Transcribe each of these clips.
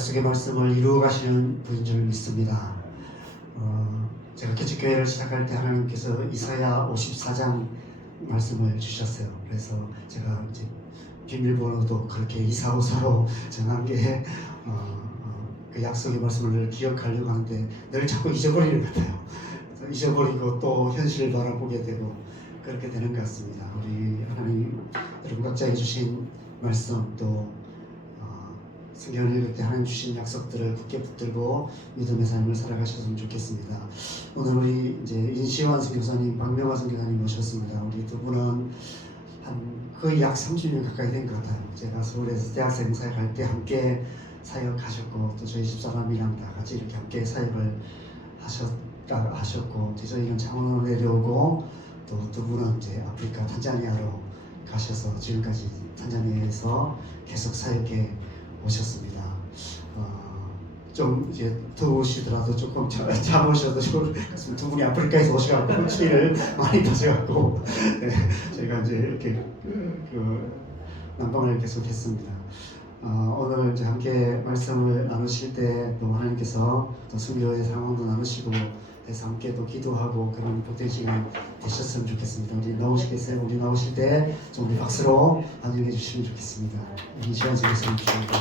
약속의 말씀을 이루어 가시는 분인 줄 믿습니다. 제가 개척교회를 시작할 때 하나님께서 이사야 54장 말씀을 주셨어요. 그래서 제가 이제 비밀번호도 그렇게 2454로 정한 게 그 약속의 말씀을 늘 기억하려고 하는데 늘 자꾸 잊어버리는 것 같아요. 그래서 잊어버리고 또 현실을 바라보게 되고 그렇게 되는 것 같습니다. 우리 하나님 여러분 각자에 주신 말씀 또 성경을 읽을 때 하나님 주신 약속들을 굳게 붙들고 믿음의 삶을 살아가셨으면 좋겠습니다. 오늘 우리 이제 인시환 선교사님, 박명화 선교사님 모셨습니다. 우리 두 분은 거의 약 30년 가까이 된 것 같아요. 제가 서울에서 대학생 사역할 때 함께 사역하셨고 또 저희 집사람이랑 다 같이 이렇게 함께 사역을 하셨고 저희는 창원으로 내려오고 또 두 분은 이제 아프리카 탄자니아로 가셔서 지금까지 탄자니아에서 계속 사역해 오셨습니다. 좀 이제 더우시더라도 조금 참으셔도 좋을 것 같습니다. 두 분이 아프리카에서 오셔갖고 추위를 많이 타셔갖고 네, 저희가 이제 이렇게 난방을 계속했습니다. 오늘 이제 함께 말씀을 나누실 때 또 하나님께서 또 선교의 상황도 나누시고 그래서 함께 또 기도하고 그런 복된 시간 되셨으면 좋겠습니다. 우리 나오시겠어요? 우리 나오실 때 좀 우리 박수로 환영해 주시면 좋겠습니다. 이 시간 주셨으면 좋겠습니다.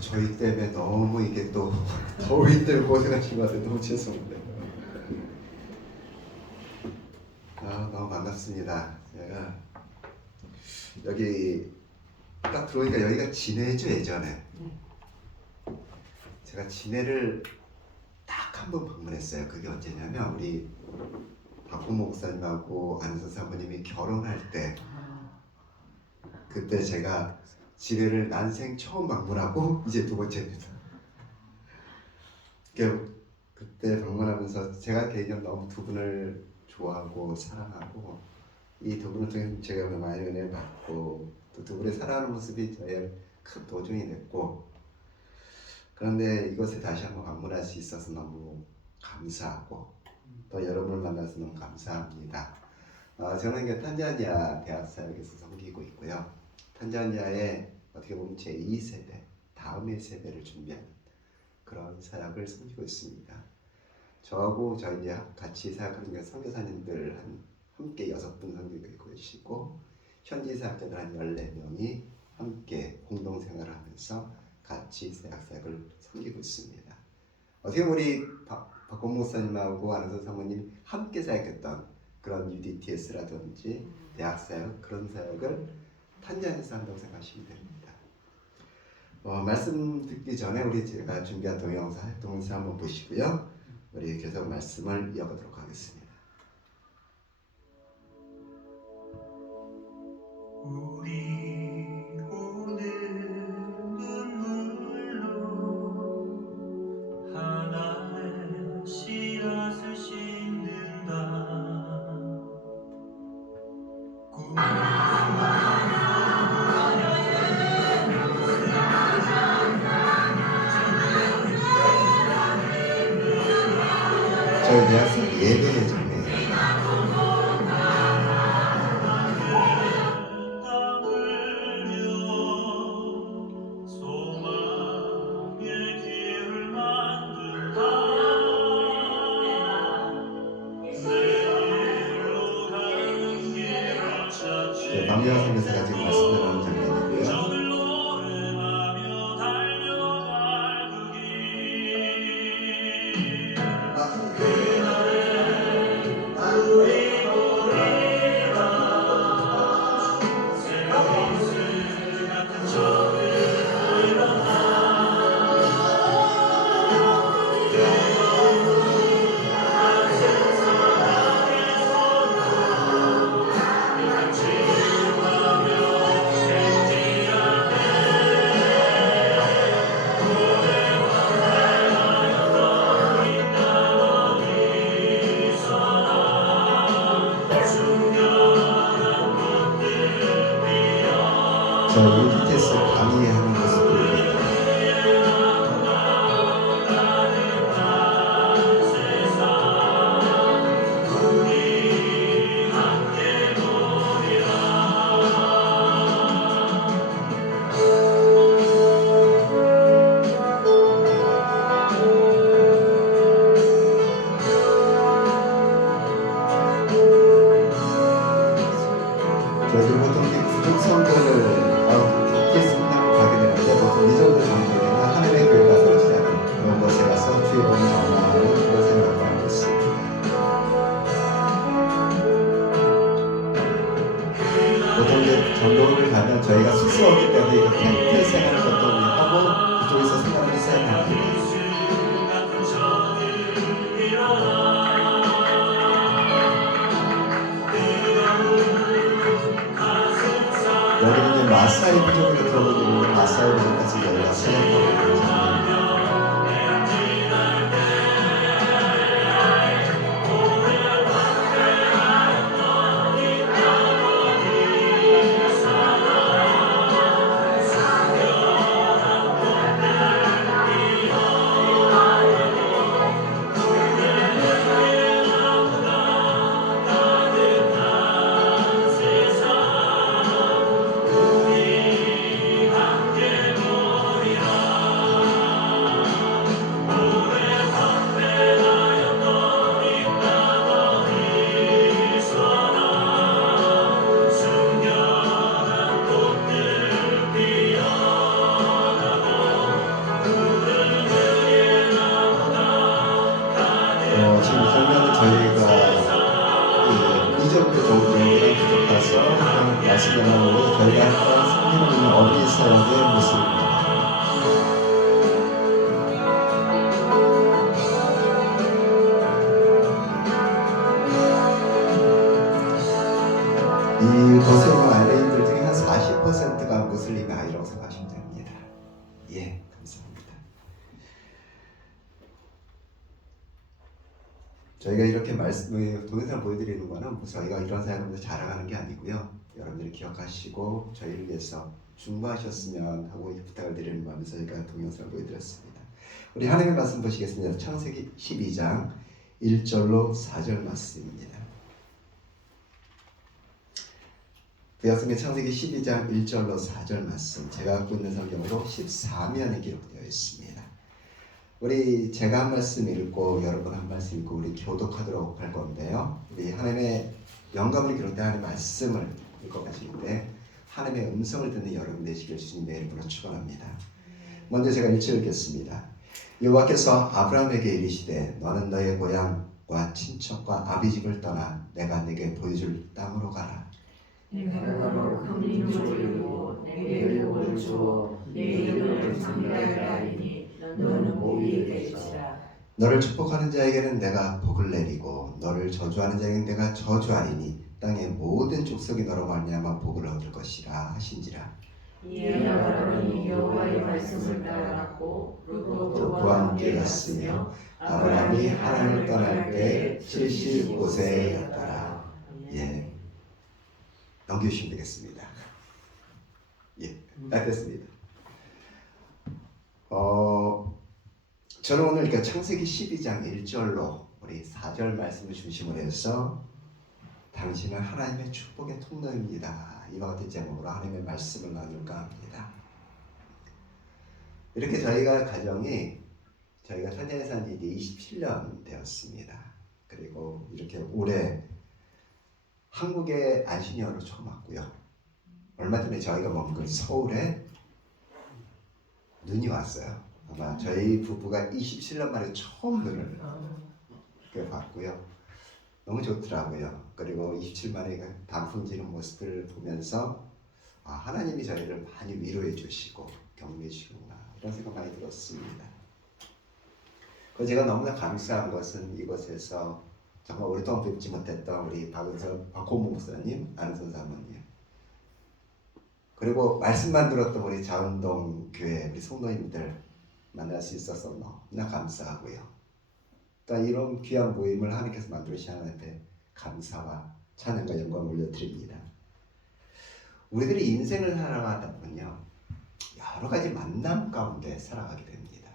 저희 때문에 너무 이게 또 더위들 고생하신 것 같아요. 너무 죄송합니다. 너무 반갑습니다. 제가 여기 딱 들어오니까 여기가 진해죠. 예전에 제가 진해를 딱 한 번 방문했어요. 그게 언제냐면 우리 박홍모 목사님하고 안선 사모님이 결혼할 때 그때 제가 진해를 난생 처음 방문하고 이제 두 번째입니다. 그때 방문하면서 제가 개인적으로 너무 두 분을 좋아하고 사랑하고 이 두 분을 통해 제가 많이 은혜를 받고 또 두 분의 살아가는 모습이 저의 큰 도전이 됐고 그런데 이곳에 다시 한번 방문할 수 있어서 너무 감사하고 또 여러분을 만나서 너무 감사합니다. 저는 이제 탄자니아 대학사역에서 섬기고 있고요. 탄자니아의 어떻게 보면 제2세대, 다음의 세대를 준비하는 그런 사역을 섬기고 있습니다. 저하고 저희 이제 같이 사역하는 선교사님들 함께 6분 섬기고 계시고 현지 사역자들 한 14명이 함께 공동생활을 하면서 같이 사역을 섬기고 있습니다. 어떻게 보면 우리 박건모 목사님하고 안원선 사모님 함께 사역했던 그런 UDTS라든지 대학사역 그런 사역을 탄자니아에서 한다고 생각하시면 됩니다. 말씀 듣기 전에 우리 제가 준비한 동영상 한번 보시고요. 우리 계속 말씀을 이어가도록 하겠습니다. 우리 오늘 눈물로 하나의 씨앗을 심는다. 저희 대학생 예배 예정이에요. 남녀 선교사가 지금 말씀 나누는 장면이고요. 저 UDTS 강의하는 모습을 저희들 보통 이렇게 구독 선거를 받겠습니다고 가게 되는데 보통 이 정도 정도면 하늘의 교회가 서지지 않은 그런 곳에 가서 주의 복음을 전하는 그런 생각을 하고 있습니다. 보통 이제 전도를 가면 저희가 숙소가 없기 때문에 이거 텐트 생활을 보통 하고 그쪽에서 생활을 시작합니다. 여기는 이제 마사이 부족으로 들어오게 되면 마사이 부족까지 저희가 사역하고 있습니다. 지금 보면 저희가 이 정도 정도랑 부족해서 말씀을 나누고 저희가 했던 성경 있는 어린이 사역의 모습입니다. 이 곳에 있는 아이들 중에 한 40%가 무슬림 아이라고 생각하시면 됩니다. 예, 감사합니다. 저희가 이렇게 동영상을 보여드리는 거는 저희가 이런 사역을 자랑하는 게 아니고요. 여러분들이 기억하시고 저희를 위해서 중보하셨으면 하고 부탁을 드리는 마음에서 저희가 동영상을 보여드렸습니다. 우리 하나님의 말씀 보시겠습니다. 창세기 12장 1절로 4절 말씀입니다. 구약성경 창세기 12장 1절로 4절 말씀, 제가 갖고 있는 성경으로 14면에 기록되어 있습니다. 우리 제가 한 말씀 읽고 여러분 한 말씀 읽고 우리 교독하도록 할 건데요. 우리 하나님의 영감을 기록된 하나님의 말씀을 읽어가실 때 하나님의 음성을 듣는 여러분 되시길 주님의 이름으로 축원합니다. 먼저 제가 1절 읽겠습니다. 여호와께서 아브라함에게 이르시되 너는 너의 고향과 친척과 아비집을 떠나 내가 네게 보여줄 땅으로 가라. 내가 너로 큰 민족을 이루고 내게 복을 주어 내 이름을 창대하게 하리니 너는 복이 될지라. 너를 축복하는 자에게는 내가 복을 내리고 너를 저주하는 자에게는 내가 저주하리니 땅의 모든 족속이 너로 말미암아 복을 얻을 것이라 하신지라. 이에 아브라함이 여호와의 말씀을 따랐고 그도 그와 함께 갔으며 아브라함이 하나님을 떠날 때 75세였더라. 예, 넘겨주시면 되겠습니다. 예, 다 됐습니다. 저는 오늘 그러니까 창세기 12장 1절로 우리 4절 말씀을 중심으로 해서 당신은 하나님의 축복의 통로입니다. 이와 같은 제목으로 하나님의 말씀을 나눌까 합니다. 이렇게 저희가 가정이 저희가 천년에 산 지 이제 27년 되었습니다. 그리고 이렇게 올해 한국에 안식년으로 처음 왔고요. 얼마 전에 저희가 머문 서울에 눈이 왔어요. 아마 저희 부부가 27년 만에 처음 눈을 봤고요. 너무 좋더라고요. 그리고 27년 만에 단풍 지는 모습을 보면서 하나님이 저희를 많이 위로해 주시고 격려해 주시구나 이런 생각 많이 들었습니다. 그리고 제가 너무나 감사한 것은 이곳에서 정말 오랫동안 뵙지 못했던 우리 박홍무 목사님, 안은선 사모님, 그리고 말씀만 들었던 우리 자운동 교회 우리 성도님들 만날 수 있어서 너무나 감사하고요. 또 이런 귀한 모임을 하나님께서 만들으신 하나님께 감사와 찬양과 영광을 올려드립니다. 우리들이 인생을 살아가다 보면요, 여러 가지 만남 가운데 살아가게 됩니다.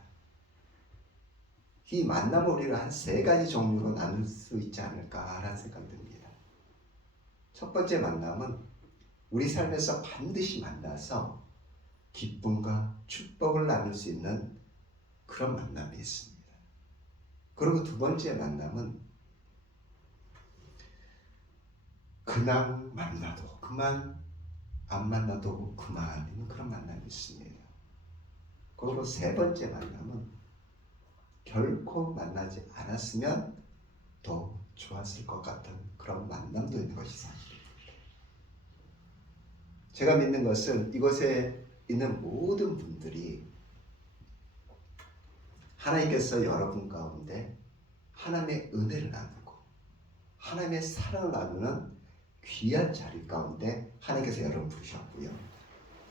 이 만남을 우리가 한 3가지 종류로 나눌 수 있지 않을까라는 생각이 듭니다. 첫 번째 만남은 우리 삶에서 반드시 만나서 기쁨과 축복을 나눌 수 있는 그런 만남이 있습니다. 그리고 두 번째 만남은 그냥 만나도 그만, 안 만나도 그만인 그런 만남이 있습니다. 그리고 세 번째 만남은 결코 만나지 않았으면 더 좋았을 것 같은 그런 만남도 있는 것이 사실입니다. 제가 믿는 것은 이곳에 있는 모든 분들이 하나님께서 여러분 가운데 하나님의 은혜를 나누고 하나님의 사랑을 나누는 귀한 자리 가운데 하나님께서 여러분 부르셨고요.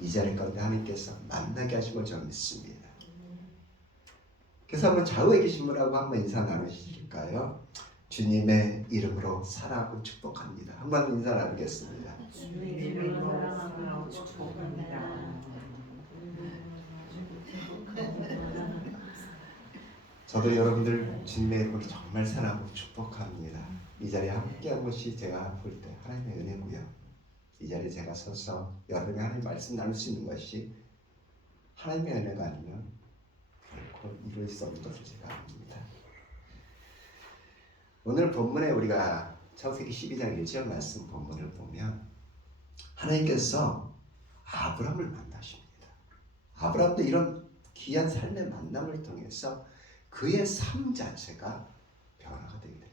이 자리 가운데 하나님께서 만나게 하신 걸 저는 믿습니다. 그래서 한번 좌우에 계신 분하고 한번 인사 나누실까요? 주님의 이름으로 사랑하고 축복합니다. 한번 인사 나누겠습니다. 주님의 이름으로 사랑하고 축복합니다. 저도 여러분들 주님의 이름으로 정말 사랑하고 축복합니다. 이 자리에 함께한 것이 제가 볼 때 하나님의 은혜고요. 이 자리에 제가 서서 여러분이 하나님 말씀 나눌 수 있는 것이 하나님의 은혜가 아니면 결코 이룰 수 없는 것을 제가 압니다. 오늘 본문에 우리가 창세기 12장 1절 말씀 본문을 보면 하나님께서 아브람을 만나십니다. 아브람도 이런 귀한 삶의 만남을 통해서 그의 삶 자체가 변화가 되게 됩니다.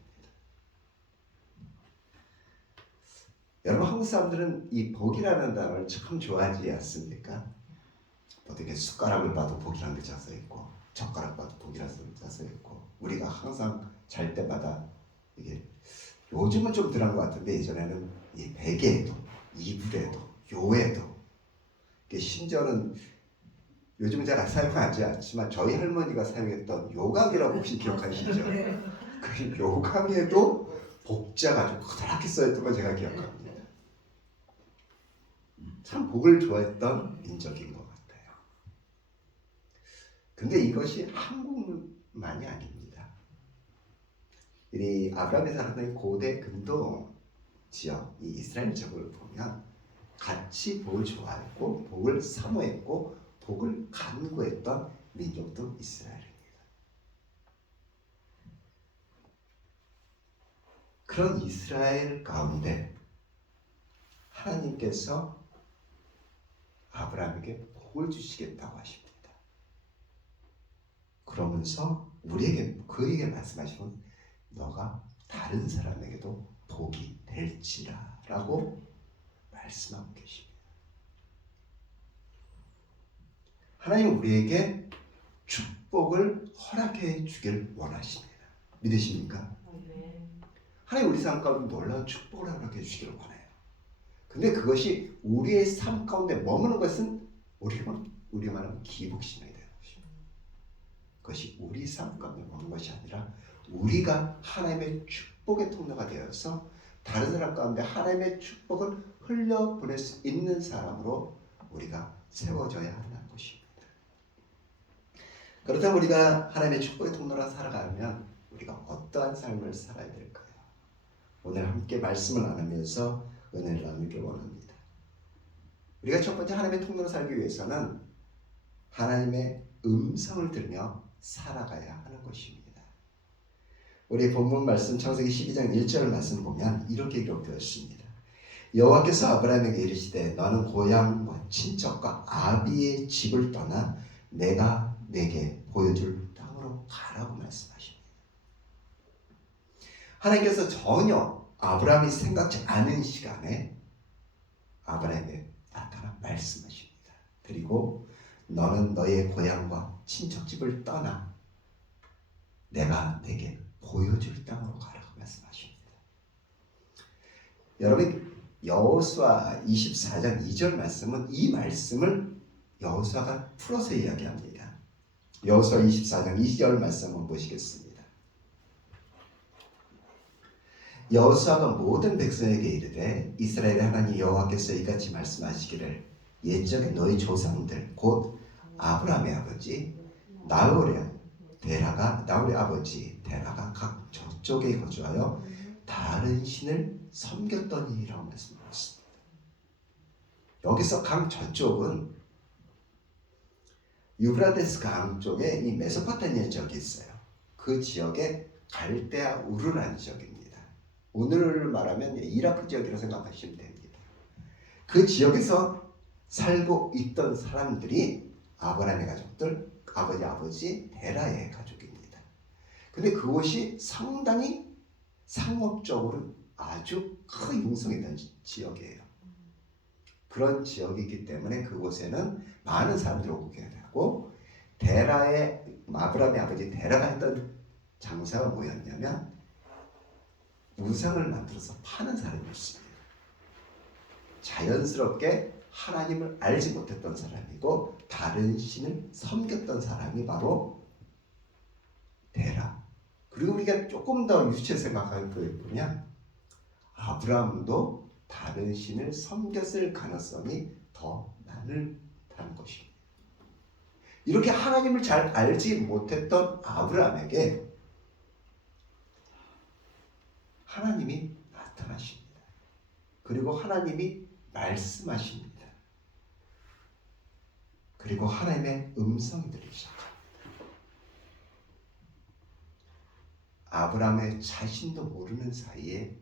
여러분 한국 사람들은 이 복이라는 단어를 참 좋아하지 않습니까? 어떻게 숟가락을 봐도 복이라는 게 써져 있고 젓가락 봐도 복이라는 게 써져 있고 우리가 항상 잘 때마다 이게 요즘은 좀 덜한 것 같은데 예전에는 이 베개에도 이불에도 요에도 심지어는 요즘 잘 사용하지 않지만 저희 할머니가 사용했던 요강이라고 혹시 기억하시죠? 그 요강에도 복자가 아주 커다랗게 써있던 걸 제가 기억합니다. 참 복을 좋아했던 민족인 것 같아요. 근데 이것이 한국만이 아닙니다. 이 아브라함이 살았던 고대 근동 지역, 이 이스라엘 지역을 보면 같이 복을 좋아했고 복을 사모했고 복을 간구했던 민족도 이스라엘입니다. 그런 이스라엘 가운데 하나님께서 아브라함에게 복을 주시겠다고 하십니다. 그러면서 그에게 말씀하시면 너가 다른 사람에게도 복이 될지라 라고 말씀하고 계십니다. 하나님은 우리에게 축복을 허락해 주기를 원하십니다. 믿으십니까? 하나님 우리 삶 가운데 놀라운 축복을 허락해 주시기를 원해요. 근데 그것이 우리의 삶 가운데 머무는 것은 우리가 말하면 기복신앙이 되는 것입니다. 그것이 우리 삶 가운데 머무는 것이 아니라 우리가 하나님의 축복의 통로가 되어서 다른 사람 가운데 하나님의 축복을 흘려보낼 수 있는 사람으로 우리가 세워져야 한다는 것입니다. 그렇다면 우리가 하나님의 축복의 통로로 살아가면 우리가 어떠한 삶을 살아야 될까요? 오늘 함께 말씀을 나누면서 은혜를 나누길 원합니다. 우리가 첫 번째 하나님의 통로로 살기 위해서는 하나님의 음성을 들으며 살아가야 하는 것입니다. 우리 본문 말씀 창세기 12장 1절 말씀 보면 이렇게 기록되었습니다. 여호와께서 아브라함에게 이르시되 너는 고향과 친척과 아비의 집을 떠나 내가 내게 보여줄 땅으로 가라고 말씀하십니다. 하나님께서 전혀 아브라함이 생각지 않은 시간에 아브라함에게 나타나 말씀하십니다. 그리고 너는 너의 고향과 친척집을 떠나 내가 내게 보여줄 땅으로 가라고 말씀하십니다. 여러분 여호수아 24장 2절 말씀은 이 말씀을 여호수아가 풀어서 이야기합니다. 여호수아 24장 2절 말씀 한번 보시겠습니다. 여호수아가 모든 백성에게 이르되 이스라엘의 하나님 여호와께서 이같이 말씀하시기를 옛적에 너희 조상들 곧 아브라함의 아버지 나홀의 아버지 데라가 각 저쪽에 거주하여 다른 신을 섬겼더니라고 말씀하셨습니다. 여기서 각 저쪽은 유브라데스 강 쪽에 이 메소포타미아 지역이 있어요. 그 지역에 갈대아 우르라는 지역입니다. 오늘 말하면 이라크 지역이라고 생각하시면 됩니다. 그 지역에서 살고 있던 사람들이 아브라함의 가족들, 아버지 데라의 가족입니다. 근데 그곳이 상당히 상업적으로 아주 큰 융성했던 지역이에요. 그런 지역이기 때문에 그곳에는 많은 사람들이 오게 되고, 아브라함의 아버지 데라가 했던 장사가 뭐였냐면 우상을 만들어서 파는 사람이었습니다. 자연스럽게 하나님을 알지 못했던 사람이고 다른 신을 섬겼던 사람이 바로 데라. 그리고 우리가 조금 더 유치해 생각할 거 보면 아브라함도 다른 신을 섬겼을 가능성이 더 많다는 것입니다. 이렇게 하나님을 잘 알지 못했던 아브라함에게 하나님이 나타나십니다. 그리고 하나님이 말씀하십니다. 그리고 하나님의 음성이 들리기 시작합니다. 아브라함의 자신도 모르는 사이에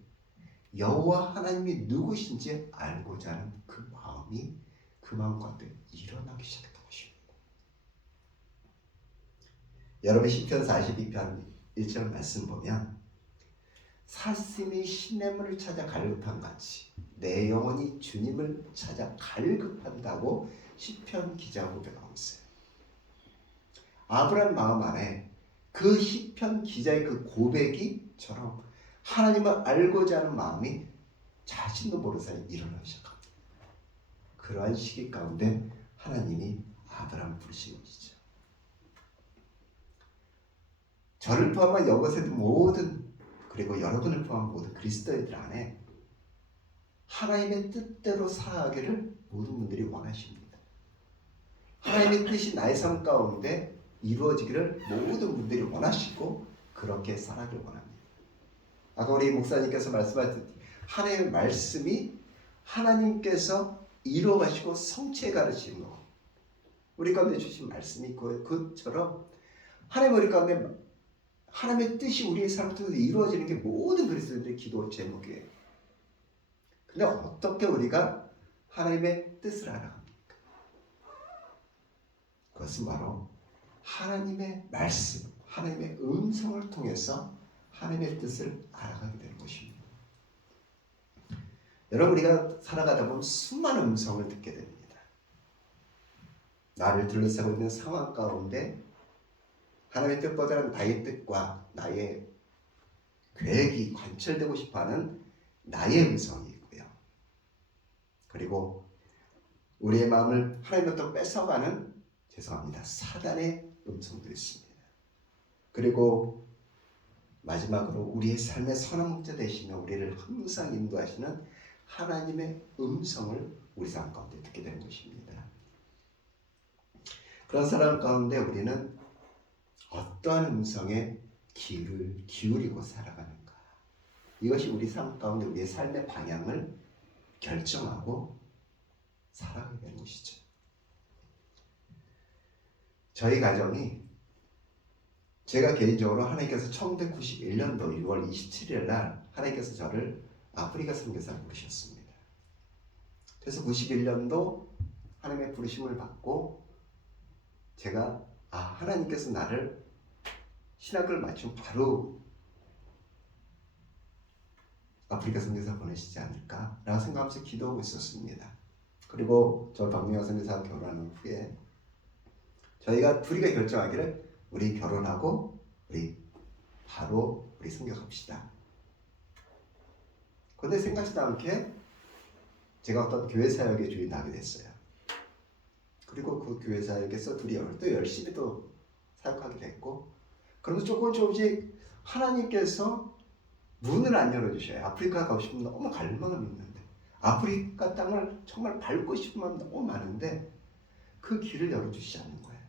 여호와 하나님이 누구신지 알고자 하는 그 마음이 그 마음 가운데 일어나기 시작했던 것입니다. 여러분 시편 42편 1절 말씀 보면 사슴이 시냇물을 찾아 갈급한 같이 내 영혼이 주님을 찾아 갈급한다고 시편 기자가 고백하고 있어요. 아브라함 마음 안에 그 시편 기자의 그 고백이처럼 하나님을 알고자 하는 마음이 자신도 모르는 사이에 일어나기 시작합니다. 그러한 시기 가운데 하나님이 아브라함을 부르신 것이죠. 저를 포함한 여것의 모든, 그리고 여러분을 포함한 모든 그리스도인들 안에 하나님의 뜻대로 살아가기를 모든 분들이 원하십니다. 하나님의 뜻이 나의 삶 가운데 이루어지기를 모든 분들이 원하시고 그렇게 살아가길 원합니다. 아까 우리 목사님께서 말씀하셨듯이 하나님의 말씀이 하나님께서 이루어가시고 성취해 가르치는 것, 우리 가운데 주신 말씀이 있고 그것처럼 하나님 우리 가운데 하나님의 뜻이 우리의 삶 속에서 이루어지는 게 모든 그리스도인들의 기도 제목이에요. 근데 어떻게 우리가 하나님의 뜻을 알아갑니까? 그것은 바로 하나님의 말씀, 하나님의 음성을 통해서 하나님의 뜻을 알아가게 되는 것입니다. 여러분, 우리가 살아가다 보면 수많은 음성을 듣게 됩니다. 나를 둘러싸고 있는 상황 가운데 하나님의 뜻보다는 나의 뜻과 나의 계획이 관철되고 싶어하는 나의 음성이 있고요. 그리고 우리의 마음을 하나님으로부터 뺏어가는, 사단의 음성도 있습니다. 그리고 마지막으로 우리의 삶의 선한 목자 되시며 우리를 항상 인도하시는 하나님의 음성을 우리 삶 가운데 듣게 되는 것입니다. 그런 사람 가운데 우리는 어떠한 음성에 귀를 기울이고 살아가는가, 이것이 우리 삶 가운데 우리의 삶의 방향을 결정하고 살아가게 되는 것이죠. 저희 가정이, 제가 개인적으로 하나님께서 1991년도 6월 27일 날 하나님께서 저를 아프리카 선교사를 부르셨습니다. 그래서 91년도 하나님의 부르심을 받고 제가 하나님께서 나를 신학을 마치면 바로 아프리카 선교사 보내시지 않을까라고 생각하면서 기도하고 있었습니다. 그리고 저 박명환 선교사가 결혼한 후에 저희가 둘이가 결정하기를 우리 결혼하고 우리 바로 선교합시다. 그런데 생각지도 않게 제가 어떤 교회 사역에 주인 나게 됐어요. 그리고 그 교회 사역에서 둘이 또 열심히 또 사역하게 됐고, 그러면서 조금씩 하나님께서 문을 안 열어주셔요. 아프리카 가고 싶으면 너무 갈망은 있는데, 아프리카 땅을 정말 밟고 싶은 마음이 너무 많은데 그 길을 열어주시지 않는 거예요.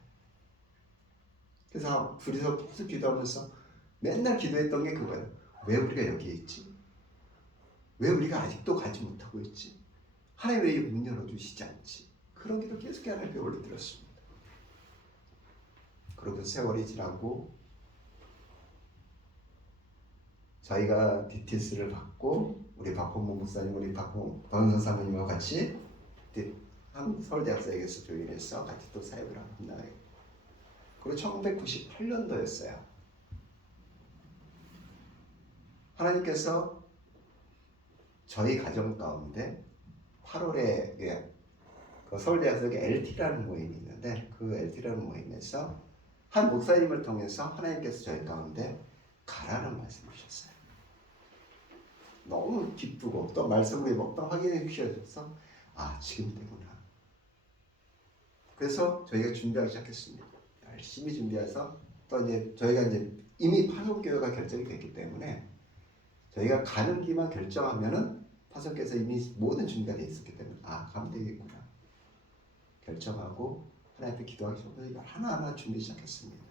그래서 둘이서 계속 기도하면서 맨날 기도했던 게 그거예요. 왜 우리가 여기에 있지? 왜 우리가 아직도 가지 못하고 있지? 하나님 왜 문 열어주시지 않지? 그런 기도 계속 하나님께 올려드렸습니다. 그리고 세월이 지나고 저희가 DTS를 받고 우리 박홍모 목사님, 우리 박원선 사모님과 같이 서울대학생에서 조인해서 같이 또 사역을 합니다. 그리고 1998년도였어요. 하나님께서 저희 가정 가운데 8월에 그 서울대학생의 LT라는 모임이 있는데 그 LT라는 모임에서 한 목사님을 통해서 하나님께서 저희 가운데 가라는 말씀을 주셨어요. 너무 기쁘고 또 말씀을 또 확인해 주셔서 지금 되구나. 그래서 저희가 준비하기 시작했습니다. 열심히 준비해서 또 이제 저희가 이제 이미 파송교회가 결정이 됐기 때문에 저희가 가는 길만 결정하면은 파송교회에서 이미 모든 준비가 돼 있었기 때문에 가면 되겠구나 결정하고 하나님 앞에 기도하기 전에 이걸 하나하나 준비 시작했습니다.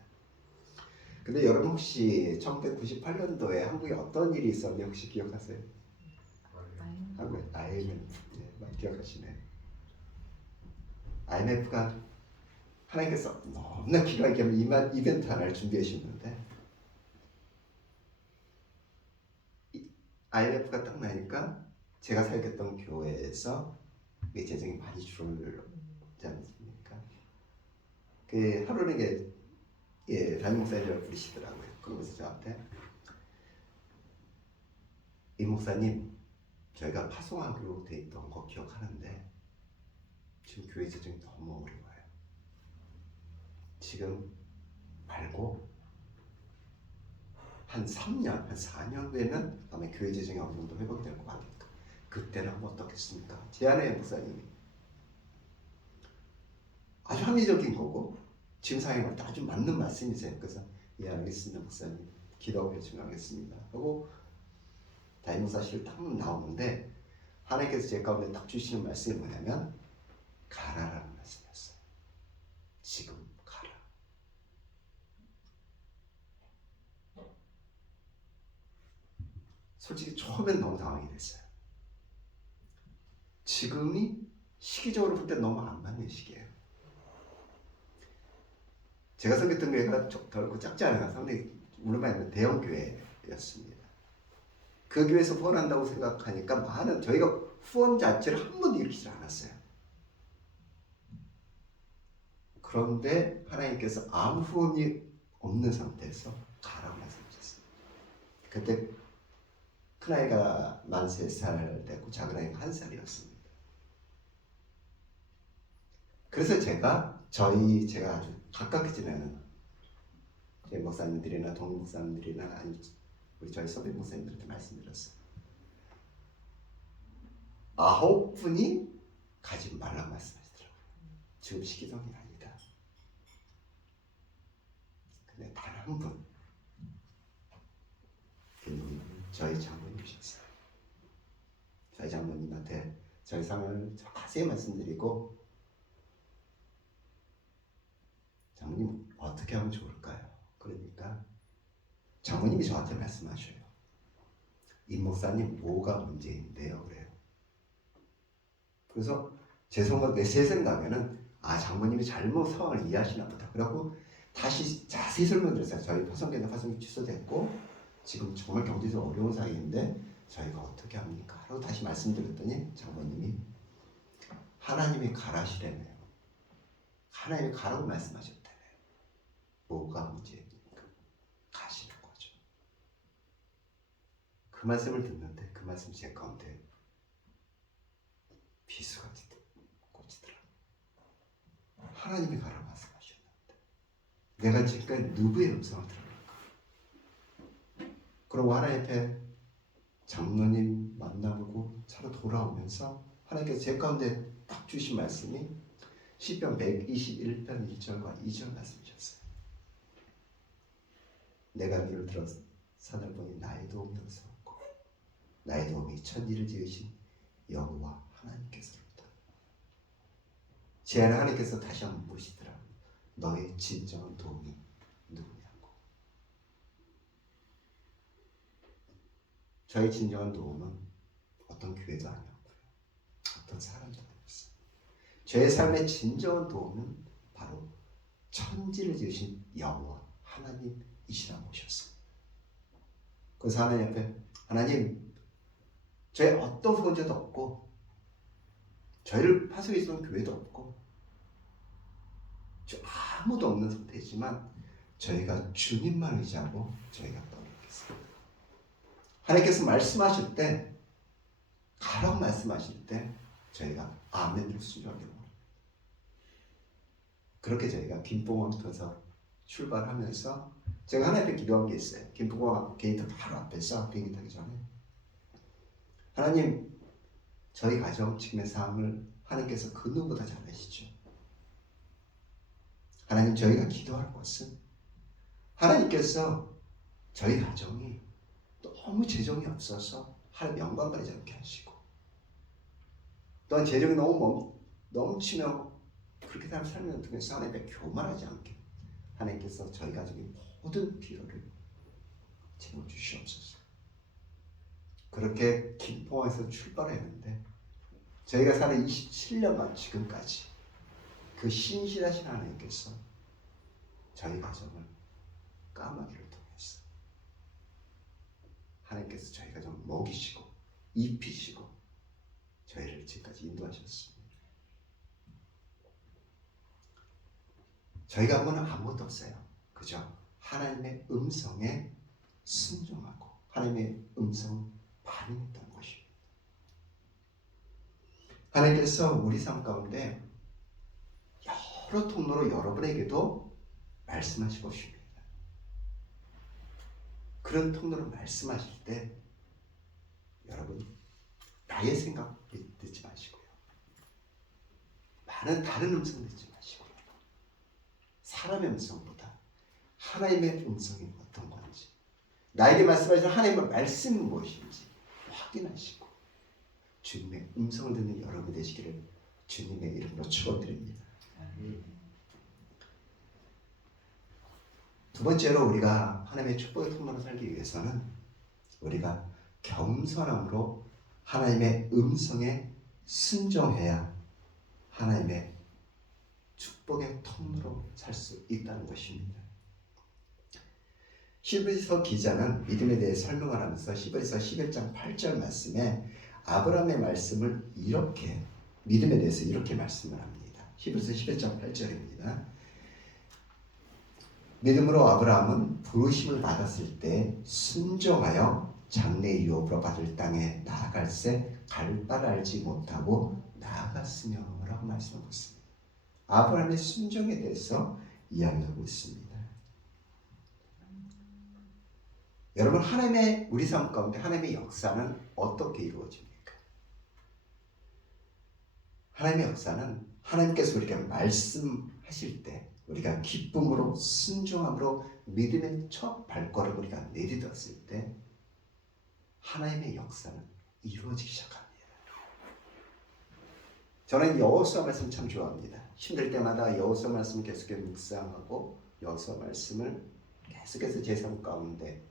근데 여러분 혹시 1998년도에 한국에 어떤 일이 있었는지 혹시 기억하세요? 한국에 IMF 많이 기억하시네. IMF가 하나님께서 너무나 기가 막히게 이벤트 하나를 준비해 주셨는데 IMF가 딱 나니까 제가 사역했던 교회에서 재정이 많이 줄어들지 않습니까? 그 하루는 담임 목사님을 부르시더라고요. 그러면서 저한테 이 목사님 저희가 파송하기로 돼 있던 거 기억하는데 지금 교회 재정이 너무 어려워요. 지금 말고 한 3년, 한 4년 후에는 아마 교회 재정이 어느 정도 회복이 될 것 같으니까 그때는 한번 어떻겠습니까? 제안해요 목사님이. 아주 합리적인 거고 지금 상황에 아주 맞는 말씀이세요. 그래서 알겠습니다 목사님. 기도하고 결정하겠습니다 하고 담임 목사실 딱 나오는데 하나님께서 제 가운데 딱 주시는 말씀이 뭐냐면 가라라는 말씀이었어요. 지금 가라. 솔직히 처음엔 너무 당황이 됐어요. 지금이 시기적으로 볼 때 너무 안 맞는 시기예요. 제가 섬겼던 교회가 결코 작지 않아요. 상당히 물론만 있는 대형 교회였습니다. 그 교회에서 후원한다고 생각하니까 많은 저희가 후원 자체를 한 번도 일으키지 않았어요. 그런데 하나님께서 아무 후원이 없는 상태에서 가라고 말씀하셨어요. 그때 큰아이가 만 3살 됐고 작은아이가 1살이었습니다. 그래서 제가 아주 가깝게 지내는 제 목사님들이나 동료 목사님들이나 우리 저희 선배 목사님들한테 말씀드렸어요. 9분이 가지 말라고 말씀하시더라고요. 지금 시기성이 아니다. 근데 단 한 분, 그분이 저희 장모님이셨어요. 저희 장모님한테 저희 상황을 자세히 말씀드리고 장모님 어떻게 하면 좋을까요? 그러니까 장모님이 저한테 말씀하셔요. 임 목사님 뭐가 문제인데요? 그래요. 그래서 제 생각에는 장모님이 잘못 상황을 이해하시나 보다. 그래갖고 다시 자세히 설명드렸어요. 저희 파송이 취소됐고 지금 정말 경제적으로 어려운 상황인데 저희가 어떻게 합니까? 라고 다시 말씀드렸더니 장모님이 하나님이 가라시라네요. 하나님이 가라고 말씀하셨다네요. 뭐가 문제입니까? 가시는 거죠. 그 말씀을 듣는데 그 말씀이 제 가운데 비수같이 꽂히더라고요. 하나님이 가라고 말씀하셨는데 내가 지금까지 누구의 음성을 들어볼까? 그리고 하나님 앞에 장로님 만나보고 차로 돌아오면서 하나님께서 제 가운데 딱 주신 말씀이 시편 121편 1절과 2절 말씀이셨어요. 내가 귀를 들어 산을 보니 나의 도움이 없었고 나의 도움이 천지를 지으신 여호와 하나님께서로다. 제 안에 하나님께서 다시 한번 물으시더라고요. 너의 진정한 도움이 누구냐고. 저의 진정한 도움은 어떤 교회도 아니었고요. 어떤 사람도 아니었어요. 저의 삶의 진정한 도움은 바로 천지를 지으신 여호와 하나님이시라고 오셨어요. 그래서 하나님 앞에 하나님 저희 어떤 후원자도 없고 저희를 파송해 주는 교회도 없고 아무도 없는 상태이지만 저희가 주님만 의지하고 저희가 떠나겠습니다. 하나님께서 말씀하실 때 가라고 말씀하실 때 저희가 아멘을 순종하게 됩니다. 그렇게 저희가 김포공항 통해서 출발하면서 제가 하나님 앞에 기도한 게 있어요. 김포공항 게이트 바로 앞에서 비행기 타기 전에 하나님 저희 가정 지금의 상황을 하나님께서 그 누구보다 잘 아시죠. 하나님 저희가 기도할 것은 하나님께서 저희 가정이 너무 재정이 없어서 하나님 영광 받지 않게 하시고 또한 재정이 너무 넘치며 그렇게 삶을 통해서 하나님께 교만하지 않게 하나님께서 저희 가정의 모든 필요를 채워주시옵소서. 그렇게 김포항에서 출발했는데 저희가 사는 27년간 지금까지 그 신실하신 하나님께서 저희 가정을 까마귀를 통해서 하나님께서 저희 가정을 먹이시고 입히시고 저희를 지금까지 인도하셨습니다. 저희가 하고는 아무것도 없어요. 그죠? 하나님의 음성에 순종하고 하나님의 음성 반응했던 것입니다. 하나님께서 우리 삶 가운데 여러 통로로 여러분에게도 말씀하시고 싶습니다. 그런 통로로 말씀하실 때 여러분 나의 생각 듣지 마시고요. 많은 다른 음성 듣지 마시고요. 사람의 음성보다 하나님의 음성이 어떤 건지 나에게 말씀하시는 하나님의 말씀이 무엇인지 확인하시고 주님의 음성을 듣는 여러분 되시기를 주님의 이름으로 축원드립니다. 두 번째로 우리가 하나님의 축복의 통로로 살기 위해서는 우리가 겸손함으로 하나님의 음성에 순종해야 하나님의 축복의 통로로 살 수 있다는 것입니다. 히브리서 기자는 믿음에 대해 설명을 하면서 히브리서 11장 8절 말씀에 아브라함의 말씀을 이렇게 믿음에 대해서 이렇게 말씀을 합니다. 히브리서 11장 8절입니다. 믿음으로 아브라함은 부르심을 받았을 때 순종하여 장래 유업으로 받을 땅에 나아갈새 갈 바를 알지 못하고 나아갔으며 라고 말씀하고 있습니다. 아브라함의 순종에 대해서 이야기하고 있습니다. 여러분 하나님의 우리 삶 가운데 하나님의 역사는 어떻게 이루어집니까? 하나님의 역사는 하나님께서 우리에게 말씀하실 때 우리가 기쁨으로 순종함으로 믿음의 첫 발걸음을 우리가 내딛었을 때 하나님의 역사는 이루어지기 시작합니다. 저는 여호수아 말씀 참 좋아합니다. 힘들 때마다 여호수아 말씀 계속해서 묵상하고 여호수아 말씀을 계속해서 제 삶 가운데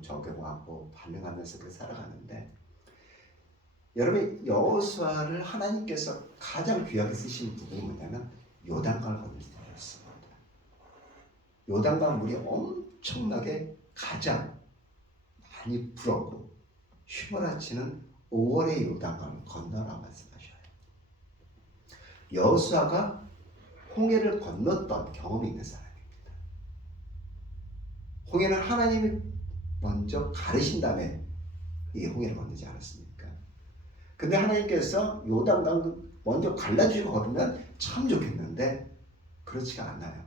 적용하고 반응하면서 그 살아가는데 여러분 여호수아를 하나님께서 가장 귀하게 쓰신 부분이 뭐냐면 요단강을 건널 때였습니다. 요단강 물이 엄청나게 가장 많이 불었고 휘몰아치는 5월의 요단강을 건너라 말씀하셔요. 여호수아가 홍해를 건넜던 경험이 있는 사람입니다. 홍해는 하나님이 먼저 가르신 다음에 이 홍해를 건너지 않았습니까? 근데 하나님께서 요단강 먼저 갈라주고 걸으면 참 좋겠는데 그렇지가 않아요.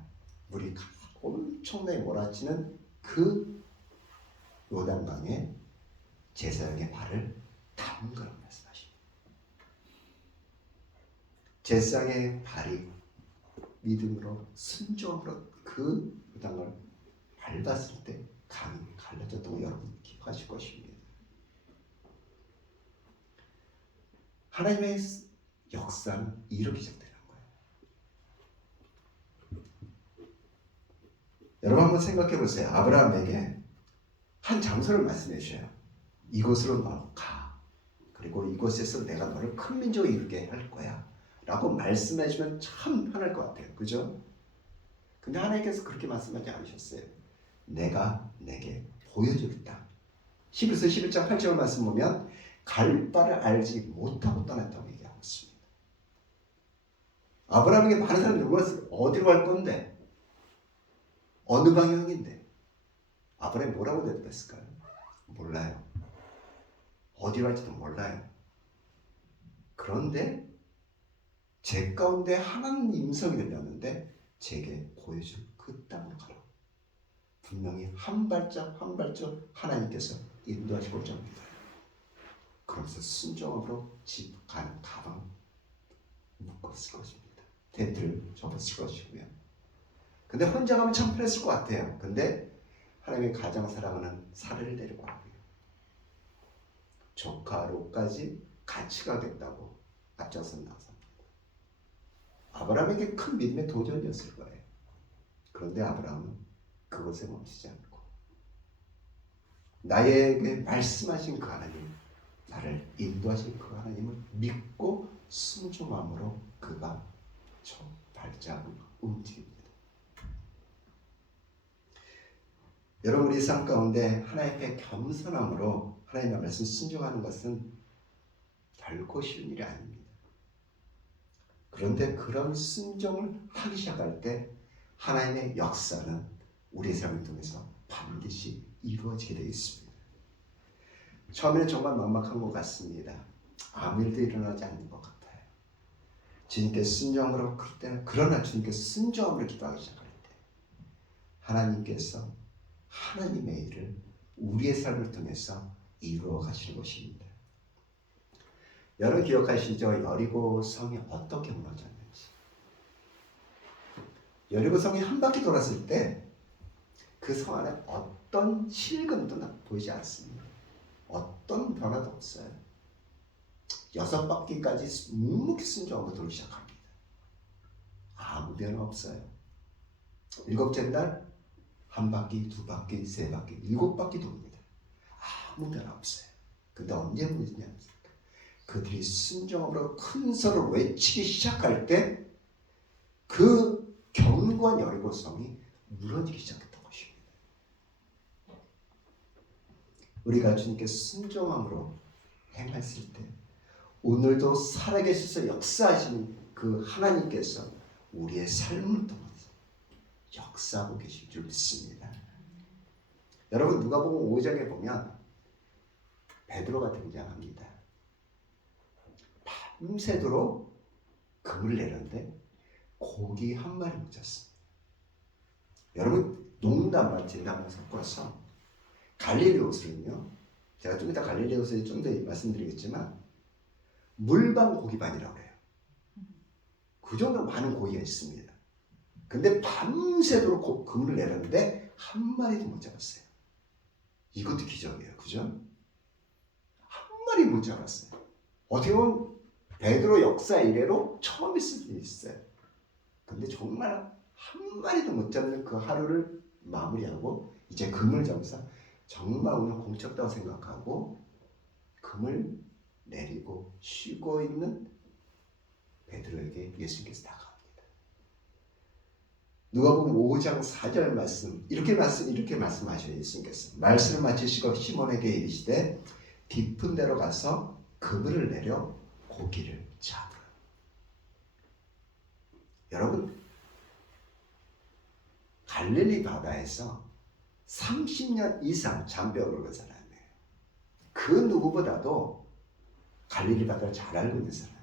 물이 엄청나게 몰아치는 그 요단강에 제사장의 발을 담그라고 말씀하십니다. 제사장의 발이 믿음으로 순종으로 그 요단강을 밟았을 때 강이 갈라졌다고 여러분 기억하실 것입니다. 하나님의 역사는 이렇게 시작되는 거예요. 여러분 한번 생각해 보세요. 아브라함에게 한 장소를 말씀해 주셔요. 이곳으로 너 가. 그리고 이곳에서 내가 너를 큰 민족을 이루게 할 거야. 라고 말씀해 주면 참 편할 것 같아요. 그죠? 근데 하나님께서 그렇게 말씀하지 않으셨어요. 내가 내게 보여주겠다. 히브리서 11장 8절 말씀 보면 갈 바를 알지 못하고 떠났다고 얘기하고 있습니다. 아브라함에게 많은 사람들이 물었어요. 어디로 갈 건데? 어느 방향인데? 아브라함이 뭐라고 대답했을까요? 몰라요. 어디로 갈지도 몰라요. 그런데 제 가운데 하나님 임성이 들렸는데 제게 보여줄 그 땅으로 가라. 분명히 한 발짝 한 발짝 하나님께서 인도하시고 있습니다. 그러면서 순종으로 집, 간, 가방 묶었을 것입니다. 텐트를 접었을 것이고요. 근데 혼자 가면 참 편했을 것 같아요. 근데 하나님의 가장 사랑하는 사례를 데리고 왔고요. 조카로까지 같이 가겠다고 앞장서 나섭니다. 아브라함에게 큰 믿음의 도전이었을 거예요. 그런데 아브라함은 그것에 멈추지 않고 나에게 말씀하신 그 하나님, 나를 인도하신 그 하나님을 믿고 순종함으로 그가 첫 발자국을 움직입니다. 여러분, 우리 삶 가운데 하나님 앞에 겸손함으로 하나님의 말씀 순종하는 것은 결코 쉬운 일이 아닙니다. 그런데 그런 순종을 하기 시작할 때 하나님의 역사는 우리의 삶을 통해서 반드시 이루어지게 되어 있습니다. 처음에는 정말 막막한 것 같습니다. 아무 일도 일어나지 않는 것 같아요. 주님께 순종으로 그럴 때는, 그러나 주님께 순종으로 기도하기 시작할 때 하나님께서 하나님의 일을 우리의 삶을 통해서 이루어 가시는 것입니다. 여러분 기억하시죠? 여리고 성이 어떻게 무너졌는지. 여리고 성이 한 바퀴 돌았을 때 그 성 안에 어떤 실금도 보이지 않습니다. 어떤 변화도 없어요. 6바퀴까지 묵묵히 순종하고 돌기 시작합니다. 아무 변화 없어요. 7째 날 1바퀴, 2바퀴, 3바퀴, 7바퀴 돕니다. 아무 변화 없어요. 근데 언제 무너지냐? 그들이 순종으로 큰 소리를 외치기 시작할 때 그 견고한 여리고성이 무너지기 시작했던 것입니다. 우리가 주님께 순종함으로 행했을 때 오늘도 살아계셔서 역사하시는 그 하나님께서 우리의 삶을 통해서 역사하고 계실 줄 믿습니다. 여러분, 누가복음 5장에 보면 베드로가 등장합니다. 밤새도록 금을 내렸는데 고기 한 마리 못 잡습니다. 여러분, 농담과 진담을 섞어서 갈릴리옷은요, 제가 좀 이따 갈릴리옷에 좀 더 말씀드리겠지만 물반 고기반이라고 해요. 그 정도로 많은 고기가 있습니다. 근데 밤새도록 그물을 내렸는데 한 마리도 못 잡았어요. 이것도 기적이에요. 그죠? 한 마리 못 잡았어요. 어떻게 보면 베드로 역사 이래로 처음 있을 수 있어요. 근데 정말 한 마리도 못 잡는 그 하루를 마무리하고 이제 금을 잡아서 정말 오늘 공쳤다고 생각하고 금을 내리고 쉬고 있는 베드로에게 예수님께서 다가옵니다. 누가복음 5장 4절 말씀 이렇게 말씀하셔요. 예수님께서 말씀을 마치시고 시몬에게 이르시되 깊은 데로 가서 그물을 내려 고기를 잡으라. 여러분, 갈릴리 바다에서 30년 이상 잠병을 온 사람이에요. 그 누구보다도 갈릴리 바다를 잘 알고 있는 사람이에요.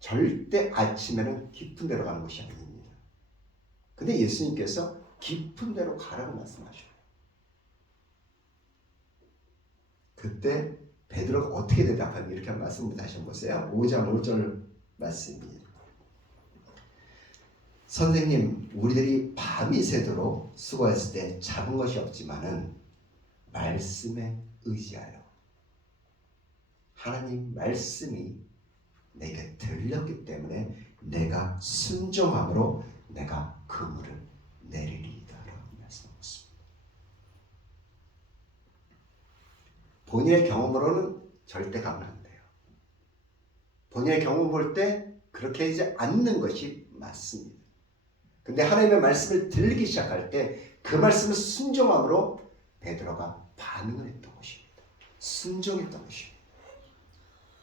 절대 아침에는 깊은 데로 가는 것이 아닙니다. 근데 예수님께서 깊은 데로 가라고 말씀하셔요. 그때 베드로가 어떻게 대답하는지 이렇게 한 말씀을 다시 한번 보세요. 5장 5절 말씀입니다. 선생님, 우리들이 밤이 새도록 수고했을 때 잡은 것이 없지만은 말씀에 의지하여 하나님 말씀이 내게 들렸기 때문에 내가 순종함으로 내가 그물을 내리리이다라고 말씀하셨습니다. 본인의 경험으로는 절대 가면 안 돼요. 본인의 경험 볼 때 그렇게 하지 않는 것이 맞습니다. 근데 하나님의 말씀을 들리기 시작할 때 그 말씀을 순종함으로 베드로가 반응을 했던 것입니다. 순종했던 것입니다.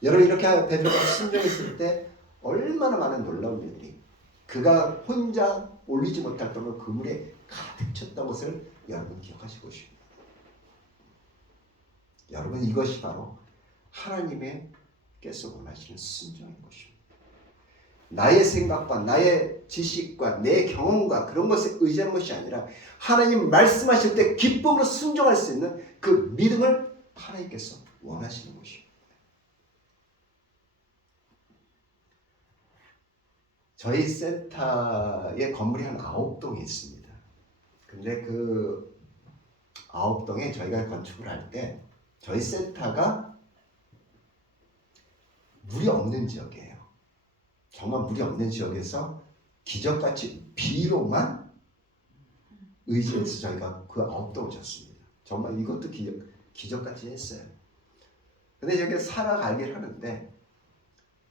여러분 이렇게 베드로가 순종했을 때 얼마나 많은 놀라운 일들이 그가 혼자 올리지 못할 정도로 그물에 가득 찼던 것을 여러분 기억하시고 싶습니다. 여러분 이것이 바로 하나님께서 원하시는 순종인 것입니다. 나의 생각과 나의 지식과 내 경험과 그런 것에 의지하는 것이 아니라 하나님 말씀하실 때 기쁨으로 순종할 수 있는 그 믿음을 하나님께서 원하시는 것입니다. 저희 센터에 건물이 한 9동이 있습니다. 근데 그 9동에 저희가 건축을 할 때 저희 센터가 물이 없는 지역이에요. 정말 물이 없는 지역에서 기적같이 비로만 의지해서 저희가 그 9동을 졌습니다. 정말 이것도 기적같이 했어요. 근데 이렇게 살아가긴 하는데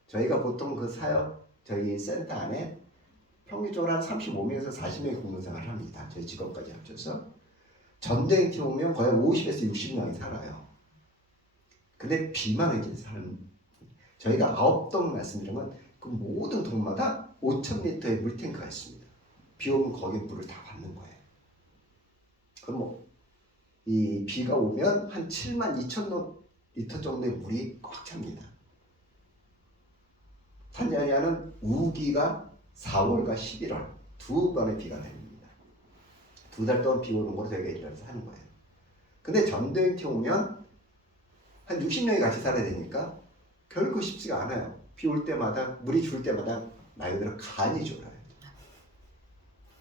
저희가 보통 그 사역 저희 센터 안에 평균적으로 한 35명에서 40명이 공동생활을 합니다. 저희 직원까지 합쳐서 전쟁팀 오면 거의 50에서 60명이 살아요. 근데 비만 의지해서 사는 저희가 9동 말씀드리면 그 모든 동마다 5,000리터의 물탱크가 있습니다. 비 오면 거기에 물을 다 받는 거예요. 그럼 이 비가 오면 한 72,000리터 정도의 물이 꽉 찹니다. 탄자니아는 우기가 4월과 11월 두 번의 비가 내립니다. 2달 동안 비 오는 곳에 저희가 일하면서 하는 거예요. 근데 전도행팀 오면 한 60명이 같이 살아야 되니까 결코 쉽지가 않아요. 비 올 때마다 물이 줄 때마다 말 그대로 간이 졸아요.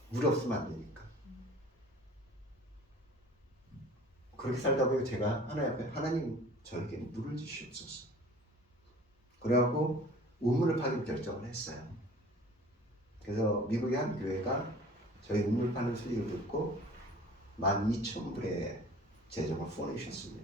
물 없으면 안 되니까. 그렇게 살다 보니 제가 하나님 저에게 물을 주시옵소서. 그래갖고 우물을 파기로 결정을 했어요. 그래서 미국의 한 교회가 저희 우물 파는 소리를 듣고 12,000불의 재정을 후원해주셨습니다.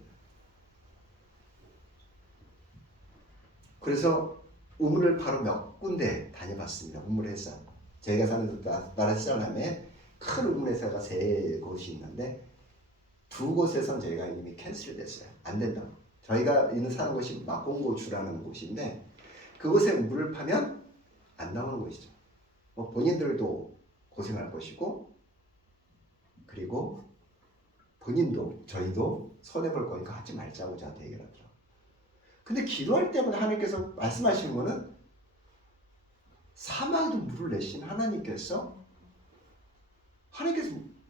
그래서 우물을 바로 몇 군데 다녀봤습니다. 우물회사. 저희가 사는 나라사람에 큰 우물회사가 3곳이 있는데 2곳에선 저희가 이미 캔슬됐어요. 안 된다고. 저희가 있는 사는 곳이 마콩고주라는 곳인데 그곳에 물을 파면 안 나오는 곳이죠. 본인들도 고생할 것이고 그리고 본인도 저희도 손해볼 거니까 하지 말자고 저한테 얘기를 하더라고요. 근데 기도할 때마다 하나님께서 말씀하시는 거는 사막에도 물을 내신 하나님께서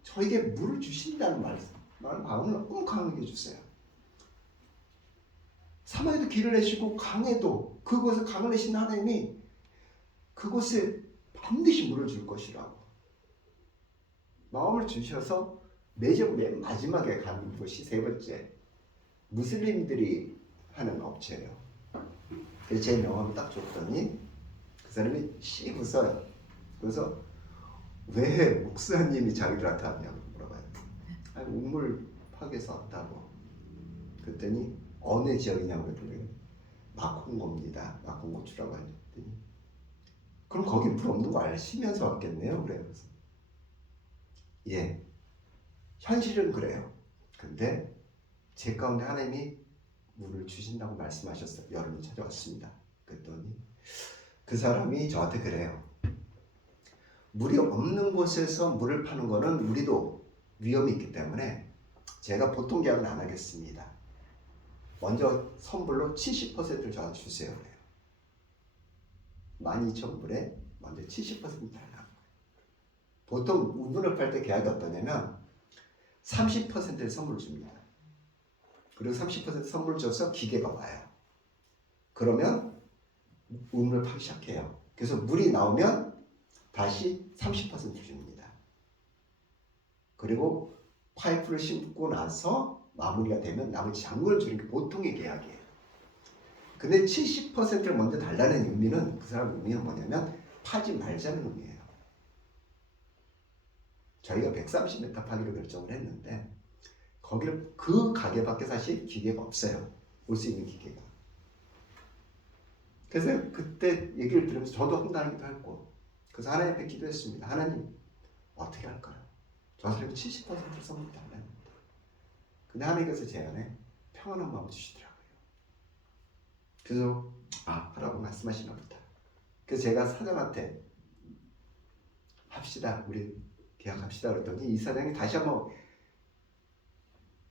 저에게 물을 주신다는 마음을 너무 강하게 해주세요. 사막에도 길을 내시고 강에도 그곳에 강을 내신 하나님이 그곳에 반드시 물을 줄 것이라고 마음을 주셔서 맨 마지막에 가는 곳이 3번째 무슬림들이 하는 업체예요. 그래서 제 명함을 딱 줬더니 그 사람이 씩 웃어요. 그래서 왜 목사님이 자기들한테 하냐고 물어봐요. 아니 우물 파괴해서 왔다고. 그랬더니 어느 지역이냐고 그랬더니 마콩고입니다. 마콩고추라고 했더니 그럼 거기 물 없는 거 아시면서 왔겠네요. 그래요. 그래서 예, 현실은 그래요. 근데 제 가운데 하나님이 물을 주신다고 말씀하셨어요. 여름이 찾아왔습니다. 그랬더니 그 사람이 저한테 그래요. 물이 없는 곳에서 물을 파는 거는 우리도 위험이 있기 때문에 제가 보통 계약은 안 하겠습니다. 먼저 선불로 70%를 저한테 주세요. 그래요. 12,000불에 먼저 70% 달라고. 보통 우물을 팔 때 계약이 어떠냐면 30%의 선물을 줍니다. 그리고 30% 선물을 줘서 기계가 와요. 그러면 우물을 파기 시작해요. 그래서 물이 나오면 다시 30% 줍니다. 그리고 파이프를 심고 나서 마무리가 되면 나머지 잔물을 주는 게 보통의 계약이에요. 근데 70%를 먼저 달라는 의미는 그 사람 의미는 뭐냐면 파지 말자는 의미예요. 저희가 130m 파기로 결정을 했는데 거기를 그 가게밖에 사실 기계가 없어요. 올 수 있는 기계가. 그래서 그때 얘기를 들으면서 저도 황당하기도 했고 그래서 하나님 앞에 기도했습니다. 하나님 어떻게 할까요? 저 사람이 70%를 선물 달라는데. 근데 하나님께서 제 안에 평안한 마음을 주시더라고요. 그래서 하라고 말씀하시나 보다. 그래서 제가 사장한테 합시다, 우리 계약합시다 그랬더니 이 사장이 다시 한번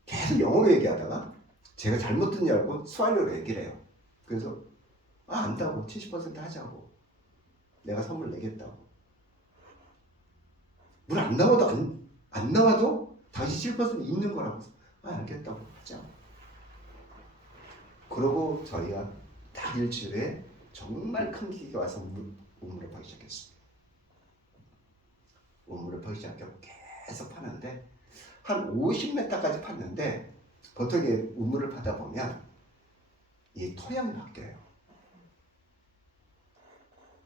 계속 영어로 얘기하다가 제가 잘못 듣는 줄 알고 스왈로로 얘기를 해요. 그래서 안다고, 70% 하자고, 내가 선물 내겠다고. 물 안 나와도 안 나와도 당신 7% 있는 거라고. 알겠다고 하자. 그러고 저희가 딱 일주일에 정말 큰 기계가 와서 우물을 파기 시작했습니다. 우물을 파기 시작하고 계속 파는데 한 50m까지 팠는데 보통 이게 우물을 파다 보면 이 토양이 바뀌어요.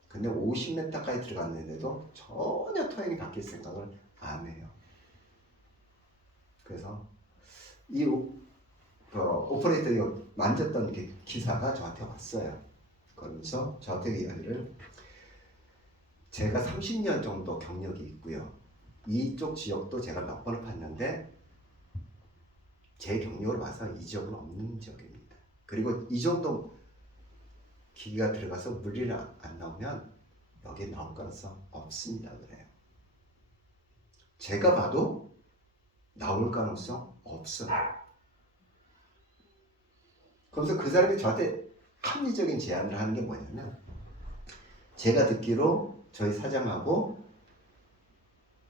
근데 50m까지 들어갔는데도 전혀 토양이 바뀔 생각을 안 해요. 그래서 이 오퍼레이터가 만졌던 기사가 저한테 왔어요. 그러면서 저한테 이야기를, 제가 30년 정도 경력이 있고요. 이쪽 지역도 제가 몇 번을 팠는데 제 경력을 봐서 이 지역은 없는 지역입니다. 그리고 이 정도 기계가 들어가서 물이 안 나오면 여기에 나올 가능성 없습니다. 그래요. 제가 봐도 나올 가능성 없어요. 그래서 그 사람이 저한테 합리적인 제안을 하는 게 뭐냐면, 제가 듣기로 저희 사장하고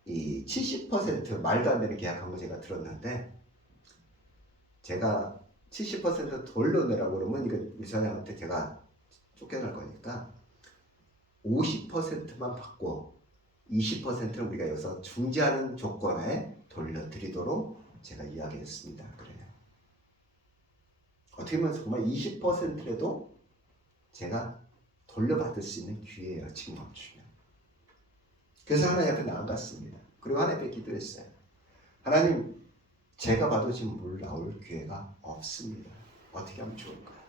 이 70% 말도 안 되는 계약한 거 제가 들었는데, 제가 70% 돌려내라고 그러면 이거 우리 사장한테 제가 쫓겨날 거니까 50%만 받고 20%는 우리가 여기서 중지하는 조건에 돌려드리도록 제가 이야기했습니다. 그래요. 어떻게 보면 정말 20%라도 제가 돌려받을 수 있는 기회예요, 지금 멈추면. 그래서 하나님 앞에 나아갔습니다. 그리고 하나님 앞에 기도했어요. 하나님, 제가 봐도 지금 물 나올 기회가 없습니다. 어떻게 하면 좋을까요?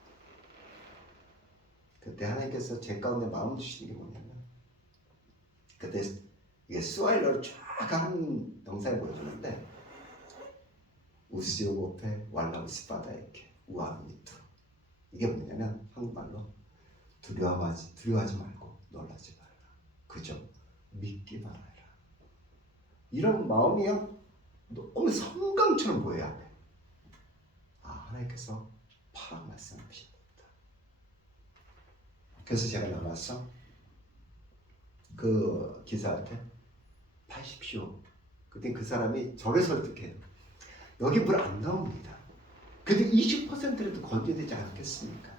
그때 하나님께서 제 가운데 마음 주시는 게 뭐냐면, 그때 이게 스와일러를 쫙 하는 영상을 보여주는데, 우스요고페 왈라우스바다 이렇게 우아미투, 이게 뭐냐면 한국말로 두려워하지 말고 놀라지 말라. 그죠? 믿기 바라라. 이런 마음이요, 너무 성강처럼 보여야 돼. 하나님께서 파란 말씀하십니다. 그래서 제가 나가서 그 기사한테 파십시오. 그때 그 사람이 저를 설득해요. 여기 물 안 나옵니다. 근데 20%라도 건져야 되지 않겠습니까?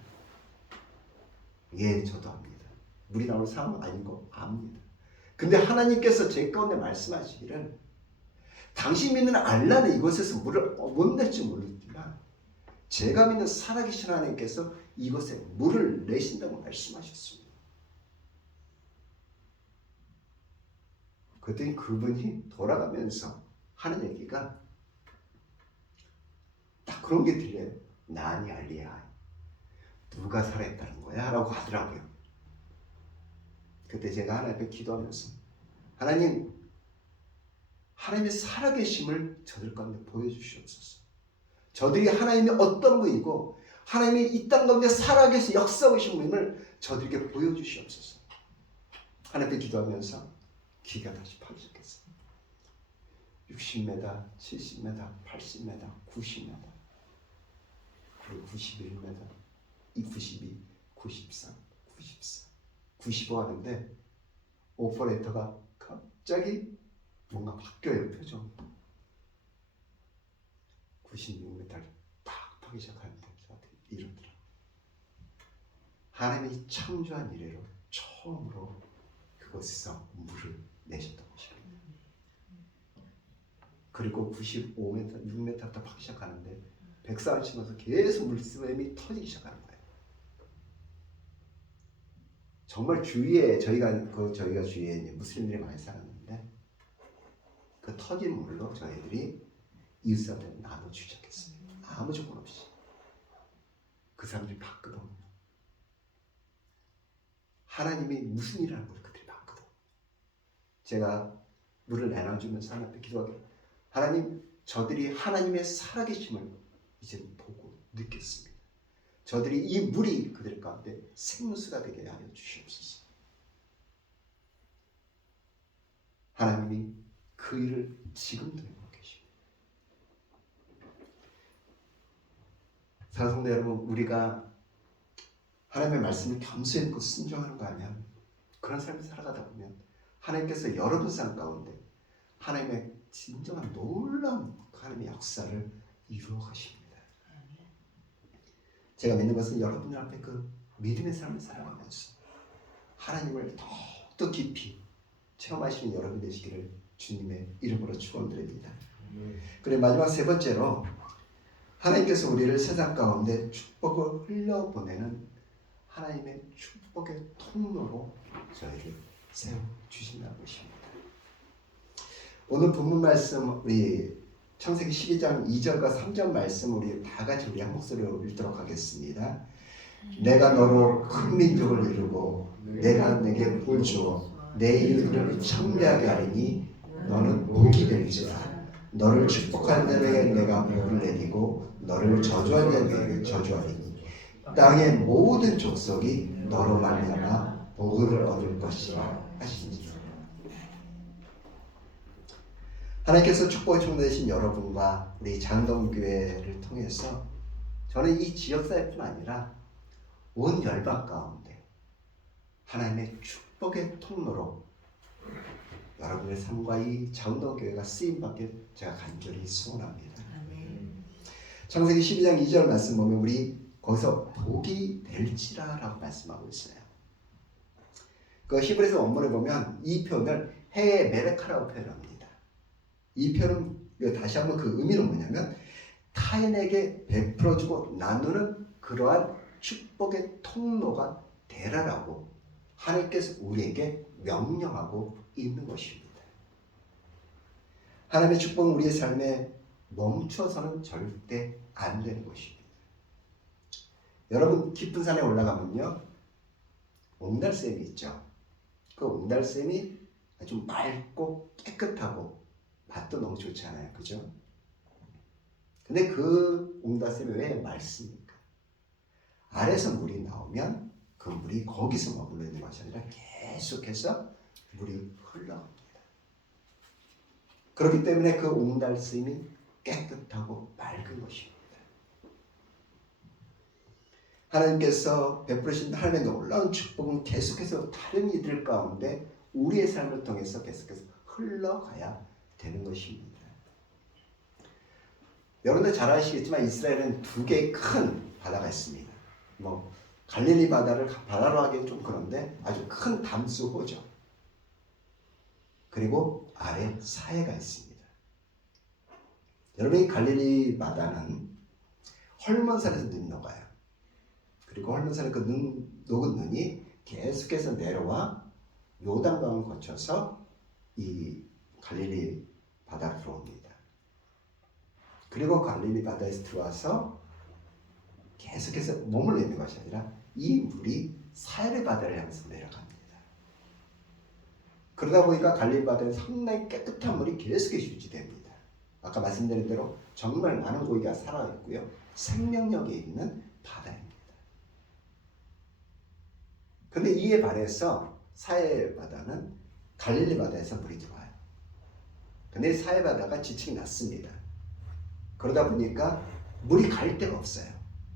예, 저도 압니다. 물이 나올 상황 아닌 거 압니다. 근데 하나님께서 제 가운데 말씀하시기를, 당신 믿는 알라는 이곳에서 물을 못 낼지 모르지만 제가 믿는 살아계신 하나님께서 이곳에 물을 내신다고 말씀하셨습니다. 그랬더니 그분이 돌아가면서 하는 얘기가 딱 그런 게 들려요. 나니 알리야, 누가 살아있다는 거야? 라고 하더라고요. 그때 제가 하나님 앞에 기도하면서, 하나님의 살아계심을 저들 가운데 보여주시옵소서. 저들이 하나님이 어떤 분이고 하나님이 이 땅 가운데 살아계신 역사하신 분임을 저들에게 보여주시옵소서. 하나님 앞에 기도하면서 기가 다시 파기 시작했어요. 60m, 70m, 80m, 90m, 그리고 91m, 92, 93, 94, 95 하는데 오퍼레이터가 갑자기 뭔가 바뀌어요, 표정. 96m를 딱 파기 시작하는데 저한테 이러더라고요. 하나님이 창조한 이래로 처음으로 그곳에서 물을 내셨던 것입니다. 그리고 95m, 6m부터 파기 시작하는데 140m에서 계속 물샘이 터지기 시작하는 거예요. 정말 주위에 저희가 주위에 이제 무슬림들이 많이 살았는데, 그 터진 물로 저희들이 이웃사람들 나눠주기 시작했어요. 아무 조건 없이. 그 사람들이 봤거든요. 하나님이 무슨 일을 하는 걸 그들이 봤거든요. 제가 물을 나눠주면서 하나님 앞에 기도하게 하나님 저들이 하나님의 살아계심을 이제 보고 느꼈습니다. 저들이 이 물이 그들 가운데 생수가 되게 하여 주시옵소서. 하나님이 그 일을 지금도 하고 계십니다. 사랑하는 성도 여러분, 우리가 하나님의 말씀을 겸손히 듣고 순종하는 거 아니면 그런 삶을 살아가다 보면 하나님께서 여러분 삶 가운데 하나님의 진정한 놀라운 하나님의 역사를 이루어 가십니다. 제가 믿는 것은 여러분들 앞에 그 믿음의 삶을 살아가면서 하나님을 더욱더 깊이 체험하시는 여러분 되시기를 주님의 이름으로 축원드립니다. 그리고 마지막 세 번째로 하나님께서 우리를 세상 가운데 축복을 흘려보내는 하나님의 축복의 통로로 저희를 세워주신다는 것입니다. 오늘 본문 말씀 우리 창세기 12장 2절과 3절 말씀 우리 다 같이 우리 한 목소리로 읽도록 하겠습니다. 내가 너로 큰 민족을 이루고 내가 내게 복을 주어 내 이웃을 창대하게 하리니 너는 복이 될지라. 너를 축복하는 자에게 내가 복을 내리고 너를 저주하는 자에게 저주하리니 땅의 모든 족속이 너로 말미암아 복을 얻을 것이라 하시니. 하나님께서 축복의 종 되신 여러분과 우리 장동교회를 통해서 저는 이 지역사회뿐 아니라 온 열방 가운데 하나님의 축복의 통로로 여러분의 삶과 이 장동교회가 쓰임받길 제가 간절히 소원합니다. 창세기 12장 2절 말씀 보면 우리 거기서 복이 될지라 라고 말씀하고 있어요. 그 히브리서 원문을 보면 이 표현을 해의 메레카라고 표현합니다. 이 표현은 다시 한번 그 의미는 뭐냐면 타인에게 베풀어주고 나누는 그러한 축복의 통로가 되라라고 하나님께서 우리에게 명령하고 있는 것입니다. 하나님의 축복은 우리의 삶에 멈춰서는 절대 안 되는 것입니다. 여러분 깊은 산에 올라가면요 옹달샘이 있죠. 그 옹달샘이 아주 맑고 깨끗하고 맛도 너무 좋잖아요. 그죠? 근데 그 옹달샘이 왜 맑습니까? 아래서 물이 나오면 그 물이 거기서 머물러 있는 것이 아니라 계속해서 물이 흘러갑니다. 그렇기 때문에 그 옹달샘이 깨끗하고 맑은 것입니다. 하나님께서 베푸신 하나님의 놀라운 축복은 계속해서 다른 이들 가운데 우리의 삶을 통해서 계속해서 흘러가야 되는 것입니다. 여러분들 잘 아시겠지만 이스라엘은 두 개의 큰 바다가 있습니다. 갈릴리 바다를 바다로 하기엔 좀 그런데 아주 큰 담수호죠. 그리고 아래 사해가 있습니다. 여러분 이 갈릴리 바다는 헐몬산에서 눈이 녹아요. 그리고 헐몬산의 그 녹은 눈이 계속해서 내려와 요단강을 거쳐서 이 갈릴리 바다로 들어옵니다. 그리고 갈릴리 바다에서 들어와서 계속해서 머물러 있는 것이 아니라 이 물이 사해의 바다를 향해서 내려갑니다. 그러다 보니까 갈릴리 바다는 상당히 깨끗한 물이 계속해서 유지됩니다. 아까 말씀드린 대로 정말 많은 고기가 살아있고요. 생명력이 있는 바다입니다. 그런데 이에 반해서 사해 바다는 갈릴리 바다에서 물이 들어와요. 근데 사해 바다가 지층이 낮습니다. 그러다 보니까 물이 갈 데가 없어요.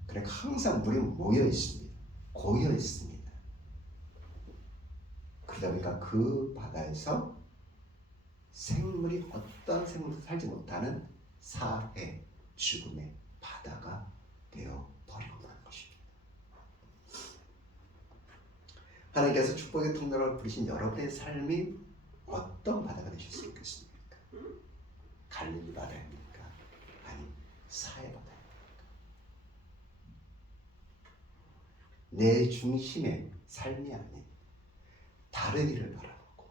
그러니까 항상 물이 모여 있습니다. 고여 있습니다. 그러다 보니까 그 바다에서 생물이 어떤 생물도 살지 못하는 사해 죽음의 바다가 되어 버리고 마는 것입니다. 하나님께서 축복의 통로를 부르신 여러분의 삶이 어떤 바다가 되실 수 있겠습니까? 갈릴리 바다입니까? 아니 사해 바다입니까? 내 중심의 삶이 아닌 다른 이를 바라보고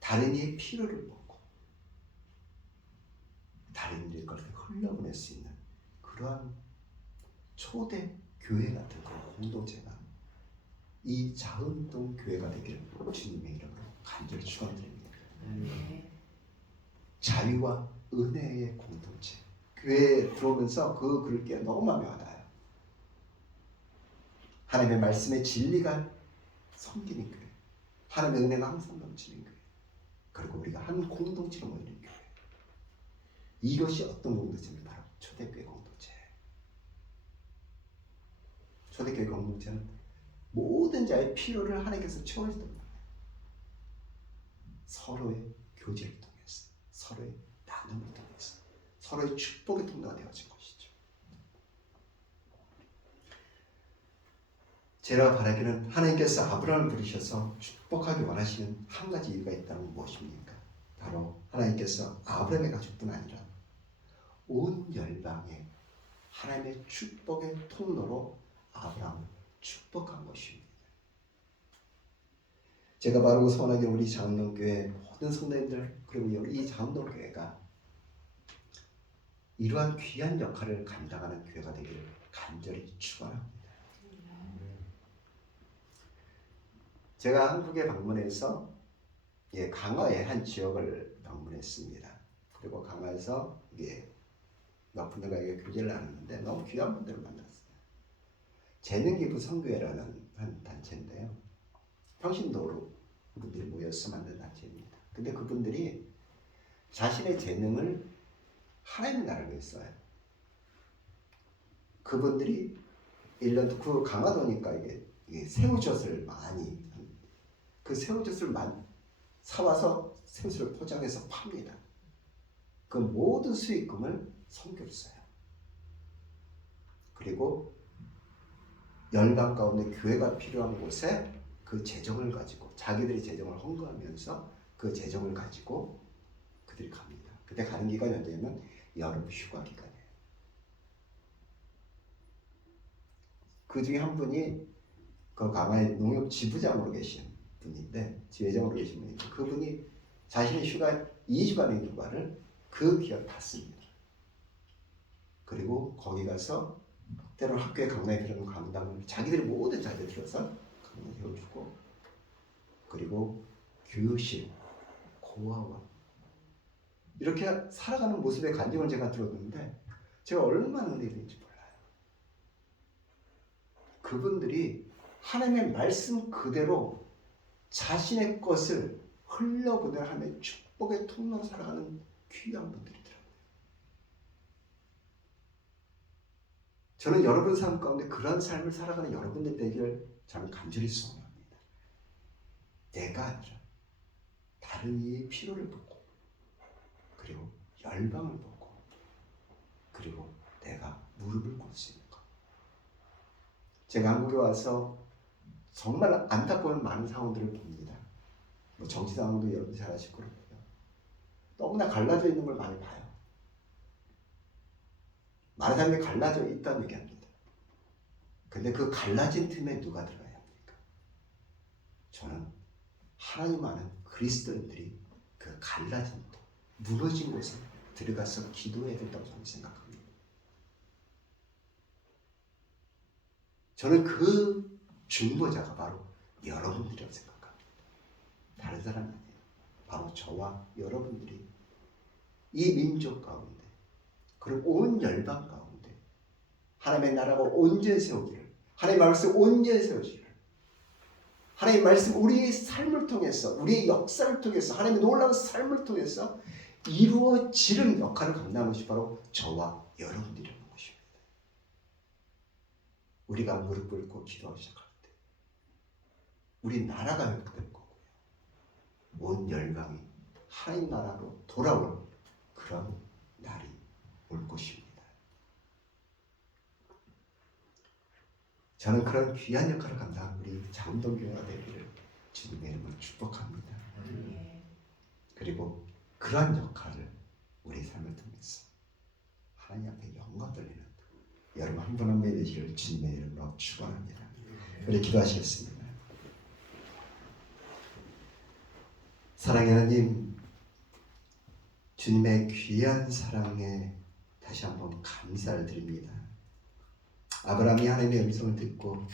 다른 이의 필요를 보고 다른 이의 것을 흘려보낼 수 있는 그러한 초대 교회 같은 그런 공동체가 이 자은동 교회가 되기를 주님의 이름으로 간절히 축원드립니다. 자유와 은혜의 공동체. 교회에 들어오면서 그 글귀가 너무 마음에 와닿아요. 하나님의 말씀의 진리가 섬기는 교회, 하나님의 은혜가 항상 넘치는 교회, 그리고 우리가 한 공동체로 모이는 교회. 이것이 어떤 공동체입니까? 바로 초대교회 공동체. 초대교회 공동체는 모든 자의 필요를 하나님께서 채워주던 거예요. 서로의 교제를 통해서, 서로의 나눔을 통해서, 서로의 축복의 통로가 되어진 것이죠. 제가 바라기는 하나님께서 아브라함을 부르셔서 축복하기 원하시는 한 가지 이유가 있다는 건 무엇입니까? 바로 하나님께서 아브라함의 가족뿐 아니라 온 열방에 하나님의 축복의 통로로 아브라함을 축복한 것입니다. 제가 바로 소원하기는 우리 장로교회 모든 성도님들, 그리고 이 장로교회가 이러한 귀한 역할을 감당하는 교회가 되기를 간절히 축원합니다. 제가 한국에 방문해서 강화의 한 지역을 방문했습니다. 그리고 강화에서 몇 분들과 교제를 나눴는데 너무 귀한 분들을 만났어요. 재능기부 선교회라는 한 단체인데요. 평신도로 분들이 모여서 만든 단체입니다. 근데 그분들이 자신의 재능을 하나님의 나라를 위해 써요. 그분들이 1년 그 강화도니까 이게 새우젓을 많이, 그 새우젓을 사와서 새우젓을 포장해서 팝니다. 그 모든 수익금을 선교를 써요. 그리고 열방 가운데 교회가 필요한 곳에 그 재정을 가지고, 자기들이 재정을 헌금하면서 그 재정을 가지고 그들이 갑니다. 그때 가는 기간이 언제냐면 여름 휴가 기간이에요. 그 중에 한 분이 그 강화의 농협 지부장으로 계신 분인데, 지회장으로 계신 분인데, 그분이 자신의 휴가 2주간의 휴가를 그 기간 다 씁니다. 그리고 거기 가서 때로는 학교에 강단에 필요한 강당을 자기들이 모든 자리에 들어서 강단을 세워주고, 그리고 교실, 고아원, 이렇게 살아가는 모습의 간증을 제가 들었는데 제가 얼마나 은혜인지 몰라요. 그분들이 하나님의 말씀 그대로 자신의 것을 흘려보내는 하나님의 축복의 통로로 살아가는 귀한 분들이더라고요. 저는 여러분 삶 가운데 그러한 삶을 살아가는 여러분들 되기를 저는 간절히 소원합니다. 내가 아니라 다른 이의 필요를 보고, 그리고 열방을 보고, 그리고 내가 무릎을 꿇을 수 있는 것. 제가 한국에 와서 정말 안타까운 많은 상황들을 봅니다. 뭐 정치 상황도 여러분 잘 아실 거고요. 너무나 갈라져 있는 걸 많이 봐요. 많은 사람들이 갈라져 있다는 얘기합니다. 근데 그 갈라진 틈에 누가 들어가야 합니까? 저는 하나님 아는 그리스도인들이 그 갈라진 곳, 무너진 곳에 들어가서 기도해야 된다고 저는 생각합니다. 저는 그 중보자가 바로 여러분들이라고 생각합니다. 다른 사람이 아니에요. 바로 저와 여러분들이 이 민족 가운데, 그리고 온 열방 가운데 하나님의 나라가 온전히 세우기를, 하나님의 말씀 온전히 세우기를, 하나님의 말씀 우리의 삶을 통해서, 우리의 역사를 통해서, 하나님의 놀라운 삶을 통해서 이루어지는 역할을 감당하는 것이 바로 저와 여러분들이라는 것입니다. 우리가 무릎 꿇고 기도하기 시작할 때 우리 나라가 회복될 거고요. 온 열방이 하나님 나라로 돌아올 그런 날이 올 것입니다. 저는 그런 귀한 역할을 감당한 우리 장동교회가 되기를 주님의 이름으로 축복합니다. 그리고 그러한 역할을 우리 삶을 통해서 하나님 앞에 영광 돌리는 여러분 한 분 한 분이 되시기를 주님의 이름으로 축원합니다. 우리 기도하시겠습니다. 사랑의 하나님, 주님의 귀한 사랑에 다시 한번 감사를 드립니다. 아브라함이 하나님의 음성을 듣고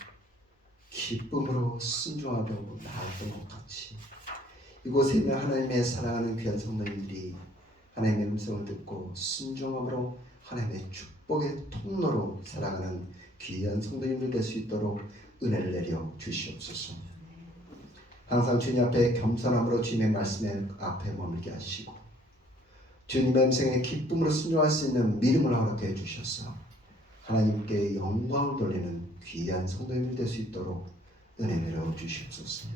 기쁨으로 순종하고 나았던 것 같이 이곳에 있는 하나님의 사랑하는 귀한 성도님들이 하나님의 음성을 듣고 순종함으로 하나님의 축복의 통로로 살아가는 귀한 성도님들 될 수 있도록 은혜를 내려 주시옵소서. 항상 주님 앞에 겸손함으로 주님의 말씀에 앞에 머물게 하시고 주님의 음성에 기쁨으로 순종할 수 있는 믿음을 허락해 주셔서 하나님께 영광을 돌리는 귀한 성도님들 될 수 있도록 은혜 내려 주시옵소서.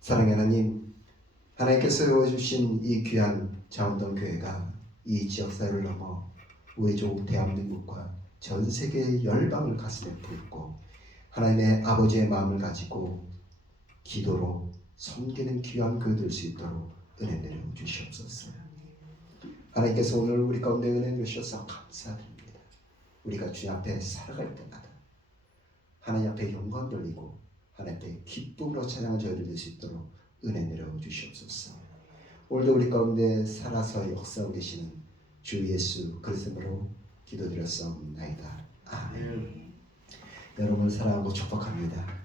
사랑하는 하나님, 하나님께서 세워주신 이 귀한 장원동 교회가 이 지역사회를 넘어 우회조 대한민국과 전 세계의 열방을 가슴에 품고 하나님의 아버지의 마음을 가지고 기도로 섬기는 귀한 교회 될 수 있도록 은혜 내려 주시옵소서. 하나님께서 오늘 우리 가운데 은혜 주셔서 감사드립니다. 우리가 주님 앞에 살아갈 때마다 하나님 앞에 영광 돌리고 하나님 앞에 기쁨으로 찬양을 저희들 수 있도록 은혜 내려 주시옵소서. 오늘도 우리 가운데 살아서 역사하고 계시는 주 예수 그리스도로 기도드렸사옵나이다. 아멘. 여러분 사랑하고 축복합니다.